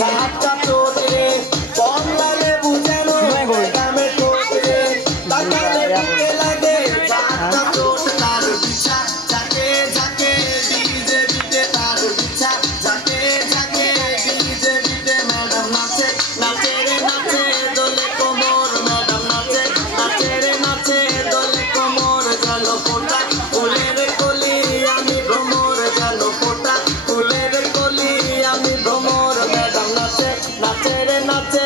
ঝাটকা চোটে কমলা লেবু যেন ম্যাডামে ঠোঁটে তাকালে বুকে লাগে ঝাটকা চোট তার বিছা ঝাঁকে ঝাঁকে ডিজে বিটে তার বিছা ঝাঁকে ঝাঁকে ডিজে বিটে ম্যাডাম নাচে নাচে রে নাচে দোলে কোমর ম্যাডাম নাচে নাচে রে নাচে দোলে কোমর গেল ফোটা ফুলের কলি আমি ভ্রমর গেল ফোটা ফুলের কলি আমি ভ্রমর ম্যাডাম নাচে নাচে রে নাচে